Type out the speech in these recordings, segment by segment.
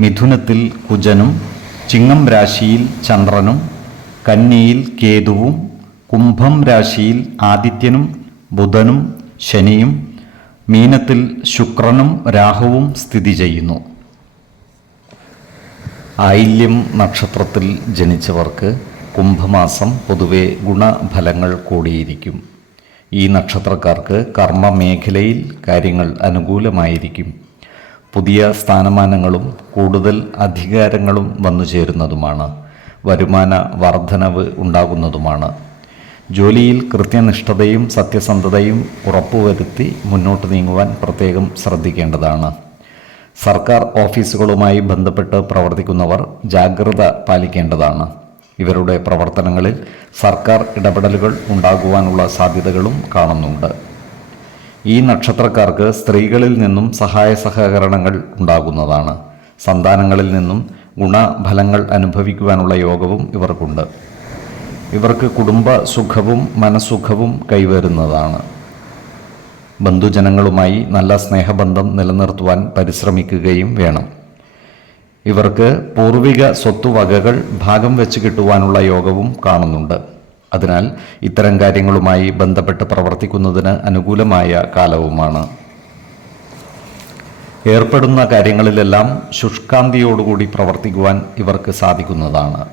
മിഥുനത്തിൽ കുജനും ചിങ്ങം രാശിയിൽ ചന്ദ്രനും കന്നിയിൽ കേതുവും കുംഭം രാശിയിൽ ആദിത്യനും ബുധനും ശനിയും മീനത്തിൽ ശുക്രനും രാഹുവും സ്ഥിതി ചെയ്യുന്നു. ആയില്യം നക്ഷത്രത്തിൽ ജനിച്ചവർക്ക് കുംഭമാസം പൊതുവെ ഗുണഫലങ്ങൾ കൂടിയിരിക്കും. ഈ നക്ഷത്രക്കാർക്ക് കർമ്മ മേഖലയിൽ കാര്യങ്ങൾ അനുകൂലമായിരിക്കും. പുതിയ സ്ഥാനമാനങ്ങളും കൂടുതൽ അധികാരങ്ങളും വന്നു ചേരുന്നതുമാണ്. വരുമാന വർധനവ് ഉണ്ടാകുന്നതുമാണ്. ജോലിയിൽ കൃത്യനിഷ്ഠതയും സത്യസന്ധതയും ഉറപ്പുവരുത്തി മുന്നോട്ട് നീങ്ങുവാൻ പ്രത്യേകം ശ്രദ്ധിക്കേണ്ടതാണ്. സർക്കാർ ഓഫീസുകളുമായി ബന്ധപ്പെട്ട് പ്രവർത്തിക്കുന്നവർ ജാഗ്രത പാലിക്കേണ്ടതാണ്. ഇവരുടെ പ്രവർത്തനങ്ങളിൽ സർക്കാർ ഇടപെടലുകൾ ഉണ്ടാകുവാനുള്ള സാധ്യതകളും കാണുന്നുണ്ട്. ഈ നക്ഷത്രക്കാർക്ക് സ്ത്രീകളിൽ നിന്നും സഹായ സഹകരണങ്ങൾ ഉണ്ടാകുന്നതാണ്. സന്താനങ്ങളിൽ നിന്നും ഗുണഫലങ്ങൾ അനുഭവിക്കുവാനുള്ള യോഗവും ഇവർക്കുണ്ട്. ഇവർക്ക് കുടുംബ സുഖവും മനസുഖവും കൈവരുന്നതാണ്. ബന്ധുജനങ്ങളുമായി നല്ല സ്നേഹബന്ധം നിലനിർത്തുവാൻ പരിശ്രമിക്കുകയും വേണം. ഇവർക്ക് പൂർവിക സ്വത്തുവകകൾ ഭാഗം വെച്ച് കിട്ടുവാനുള്ള യോഗവും കാണുന്നുണ്ട്. അതിനാൽ ഇത്തരം കാര്യങ്ങളുമായി ബന്ധപ്പെട്ട് പ്രവർത്തിക്കുന്നതിന് അനുകൂലമായ കാലവുമാണ്. ഏർപ്പെടുന്ന കാര്യങ്ങളിലെല്ലാം ശുഷ്കാന്തിയോടുകൂടി പ്രവർത്തിക്കുവാൻ ഇവർക്ക് സാധിക്കുന്നതാണ്.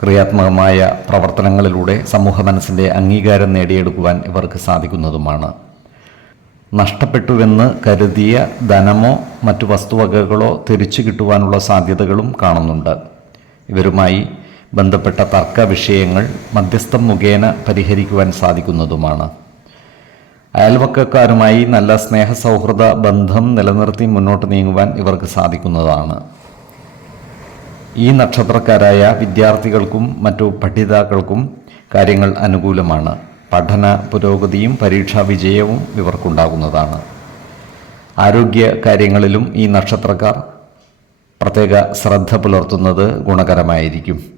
ക്രിയാത്മകമായ പ്രവർത്തനങ്ങളിലൂടെ സമൂഹ മനസ്സിന്റെ അംഗീകാരം നേടിയെടുക്കുവാൻ ഇവർക്ക് സാധിക്കുന്നതുമാണ്. നഷ്ടപ്പെട്ടുവെന്ന് കരുതിയ ധനമോ മറ്റു വസ്തുവകകളോ തിരിച്ചു കിട്ടുവാനുള്ള സാധ്യതകളും കാണുന്നുണ്ട്. ഇവരുമായി ബന്ധപ്പെട്ട തർക്ക വിഷയങ്ങൾ മധ്യസ്ഥം മുഖേന പരിഹരിക്കുവാൻ സാധിക്കുന്നതുമാണ്. അയൽവക്കക്കാരുമായി നല്ല സ്നേഹ സൗഹൃദ ബന്ധം നിലനിർത്തി മുന്നോട്ട് നീങ്ങുവാൻ ഇവർക്ക് സാധിക്കുന്നതാണ്. ഈ നക്ഷത്രക്കാരായ വിദ്യാർത്ഥികൾക്കും മറ്റു പഠിതാക്കൾക്കും കാര്യങ്ങൾ അനുകൂലമാണ്. പഠന പുരോഗതിയും പരീക്ഷാ വിജയവും ഇവർക്കുണ്ടാകുന്നതാണ്. ആരോഗ്യ കാര്യങ്ങളിലും ഈ നക്ഷത്രക്കാർ പ്രത്യേക ശ്രദ്ധ പുലർത്തുന്നത് ഗുണകരമായിരിക്കും.